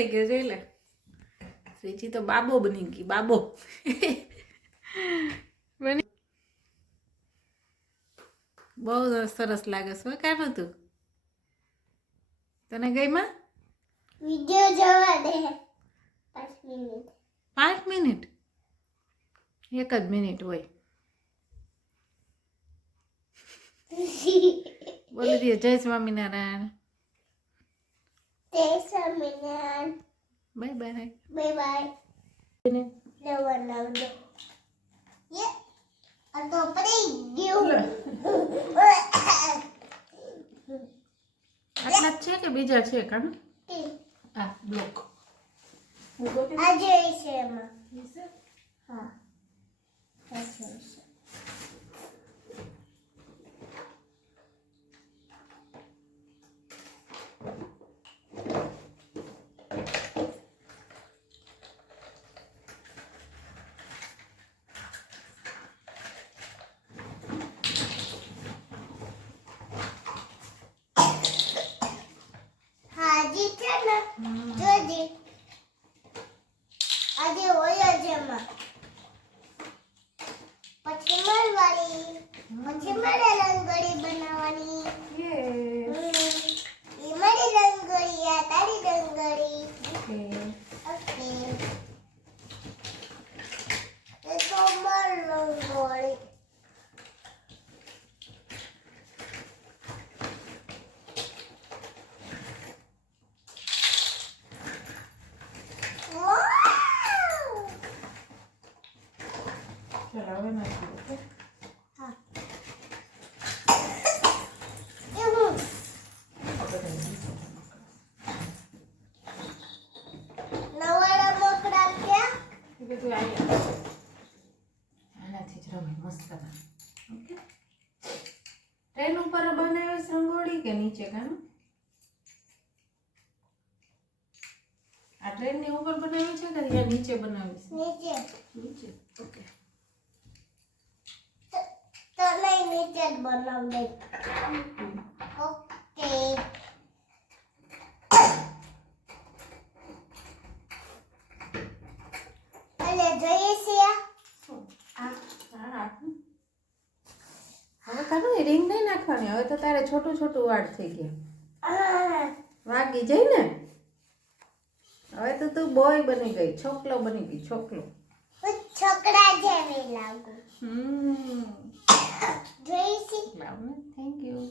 થઈ ગયો જોઈ લે. શ્રીજી તો બાબો બની ગઈ, બાબો. બની બહુ સરસ લાગે છે. કાનું તું તને ગઈમાં? વિડિયો જોવા દે 5 મિનિટ. 5 મિનિટ? 1 જ મિનિટ હોય. બોલી દે જય સ્વામિનારાયણ. જય Swaminarayan. Bye bye. Bye bye. નવો યે આ તો પડી ગયું. આટલા જ છે કે બીજા છે કાનું? આ બ્લોક આજે છે એમાં. હા. હાજી છે ને જોજી આજે હોય જ એમાં. પછી મળવાની, પછી મારે રંગોળી બનાવવાની. એ મારી રંગોળી, આ તારી રંગોળી. ઓકે. એ તો મારી રંગોળી. ચલાવે નથી. ઓકે હા. એવું નવાળા મોકડા ક્યાં? એ બધું આયા આનાથી જ રમે મસ્ત. ઓકે ટ્રેન ઉપર બનાવીશ રંગોળી કે નીચે કાનું? આ ટ્રેન ની ઉપર બનાવી છે કે ત્યાં નીચે બનાવીશ? નીચે. નીચે. ઓકે તો નહીં નીચે જ બનાવ દે. ઓકે. અલે જોઈએ છે હા હવે કાનું એ રિંગ નહીં નાખવાની. હવે તો તારે છોટું છોટું વાળ થઈ ગયા. વાગી જાય ને. હવે તો તું બોય બની ગઈ, છોકલો બની ગઈ, છોકલો. હું છોકરા જેવી લાગુ. જોઈ છે. Thank you.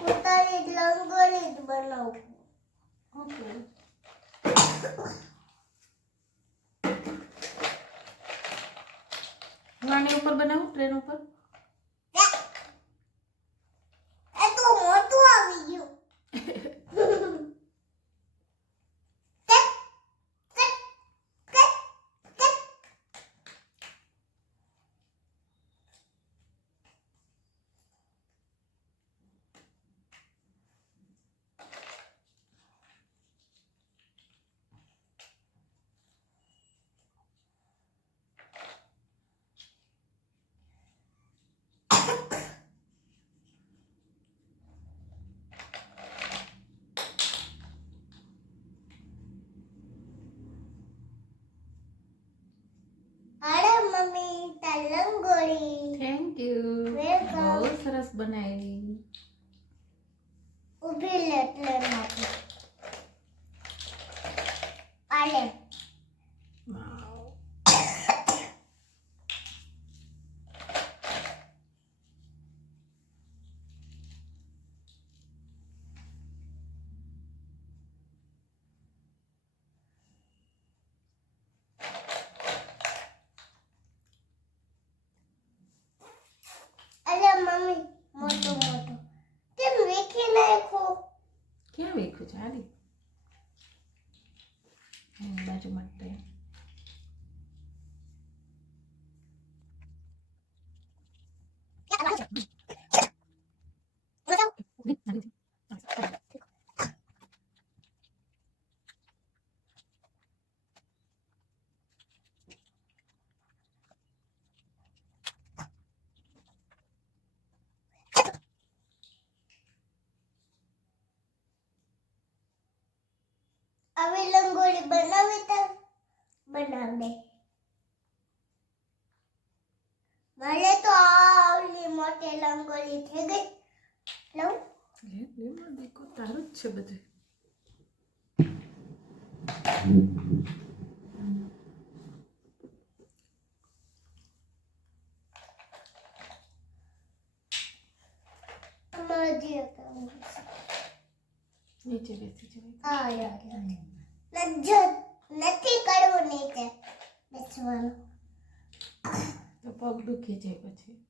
હું તારી રંગોળી જ બનાવું. ઓકે હું આની ઉપર બનાવું ટ્રેન ઉપર? એ તો મોટું આવી ગયું. અરે મમ્મી તારી રંગોળી. Thank you. Welcome. બહુ સરસ બનાવી. ઊભી લે એટલે નાખી. આલે. અરે મમ્મી મોટું મોટું કેમ વેખી નાખો? ક્યાં વેખ્યું છે? આલી એની બાજુ માટે બનાવ દે. મારે તો આ ઓલી મોટી રંગોળી થઈ ગઈ. લઉં? લેમાં દેખો તારું જ છે બધું. અમારે જે કરવું છે. નીચે બેસી જવાય. આ યાર નથી કરવું નીચે બેસવાનું. તો પગ દુખી જાય પછી.